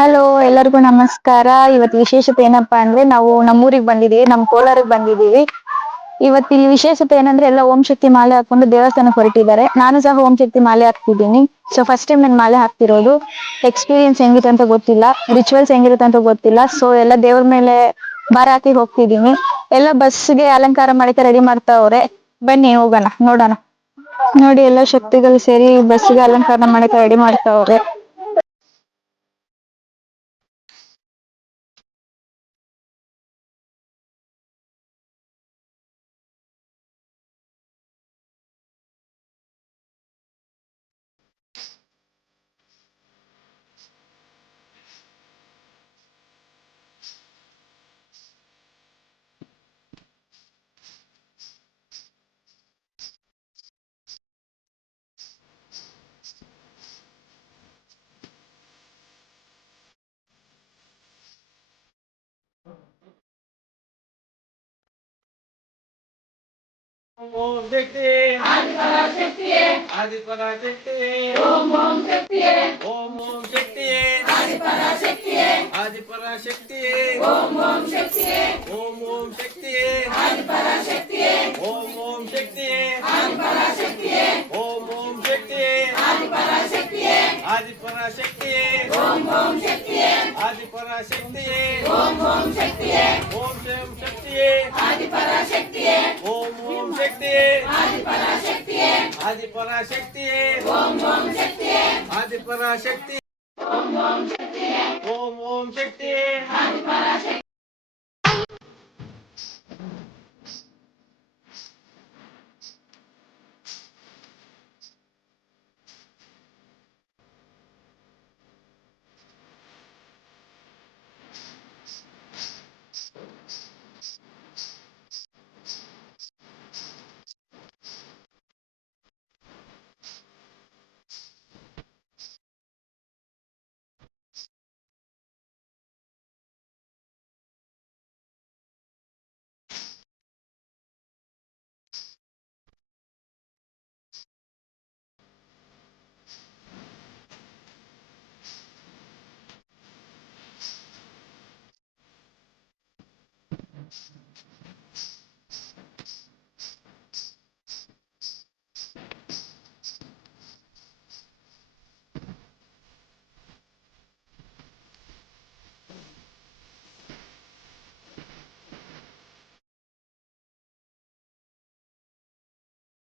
Hello, ಎಲ್ಲರಿಗೂ ನಮಸ್ಕಾರ. ಇವತ್ತು ವಿಶೇಷತೆ ಏನಪ್ಪಾ ಅಂದ್ರೆ ನಾವು ನಮ್ಮೂರಿಗೆ ಬಂದಿದೀವಿ, ನಮ್ ಕೋಲಾರಿಗೆ ಬಂದಿದೀವಿ. ಇವತ್ತು ಇಲ್ಲಿ ವಿಶೇಷತೆ ಏನಂದ್ರೆ ಎಲ್ಲ ಓಂ ಶಕ್ತಿ ಮಾಲೆ ಹಾಕೊಂಡು ದೇವಸ್ಥಾನಕ್ಕೆ ಹೊರಟಿದ್ದಾರೆ. ನಾನು ಸಹ ಓಂ ಶಕ್ತಿ ಮಾಲೆ ಹಾಕ್ತಿದ್ದೀನಿ. ಸೊ ಫಸ್ಟ್ ಟೈಮ್ ನಾನು ಮಾಲೆ ಹಾಕ್ತಿರೋದು. ಎಕ್ಸ್ಪೀರಿಯನ್ಸ್ ಹೆಂಗಿರುತ್ತೆ ಅಂತ ಗೊತ್ತಿಲ್ಲ, ರಿಚುವಲ್ಸ್ ಹೆಂಗಿರುತ್ತೆ ಅಂತ ಗೊತ್ತಿಲ್ಲ. ಸೊ ಎಲ್ಲ ದೇವ್ರ ಮೇಲೆ ಭಾರ ಹಾಕಿ ಹೋಗ್ತಿದೀನಿ. ಎಲ್ಲ ಬಸ್ಗೆ ಅಲಂಕಾರ ಮಾಡಕ್ಕೆ ರೆಡಿ ಮಾಡ್ತಾವ್ರೆ. ಬನ್ನಿ ಹೋಗೋಣ, ನೋಡೋಣ. ನೋಡಿ, ಎಲ್ಲ ಶಕ್ತಿಗಳು ಸೇರಿ ಬಸ್ಗೆ ಅಲಂಕಾರ ಮಾಡಕ್ಕೆ ರೆಡಿ ಮಾಡ್ತಾವ್ರೆ. ಓಂ ಶಕ್ತಿ ಆದಿಪರಾಶಕ್ತಿಯೇ ಆದಿಪರಾಶಕ್ತಿಯೇ ಓಂ ಓಂ ಶಕ್ತಿಯೇ ಓಂ ಓಂ ಶಕ್ತಿಯೇ ಆದಿಪರಾಶಕ್ತಿಯೇ ಆದಿಪರಾಶಕ್ತಿಯೇ ಓಂ ಓಂ ಶಕ್ತಿಯೇ ಓಂ ಓಂ ಶಕ್ತಿಯೇ ಆದಿಪರಾಶಕ್ತಿಯೇ ಓಂ ಓಂ ಶಕ್ತಿಯೇ ಆದಿಪರಾಶಕ್ತಿಯೇ ಓಂ ಓಂ ಶಕ್ತಿಯೇ ಆದಿಪರಾಶಕ್ತಿಯೇ ಆದಿಪರಾಶಕ್ತಿಯೇ ಓಂ ಓಂ ಶಕ್ತಿಯೇ ಆದಿಪರಾಶಕ್ತಿಯೇ ಓಂ ಓಂ ಶಕ್ತಿಯೇ ಓಂ ಓಂ ಶಕ್ತಿಯೇ ಆದಿಪರಾಶಕ್ತಿಯೇ ಓಂ ಓಂ ಶಕ್ತಿಯೇ ಆದಿಪರಾಶಕ್ತಿಯೇ ಆದಿಪರಾಶಕ್ತಿಯೇ ಓಂ ಓಂ ಶಕ್ತಿಯೇ ಆದಿಪರಾಶಕ್ತಿ ಓಂ ಓಂ ಶಕ್ತಿಯೇ ಓಂ ಓಂ ಶಕ್ತಿ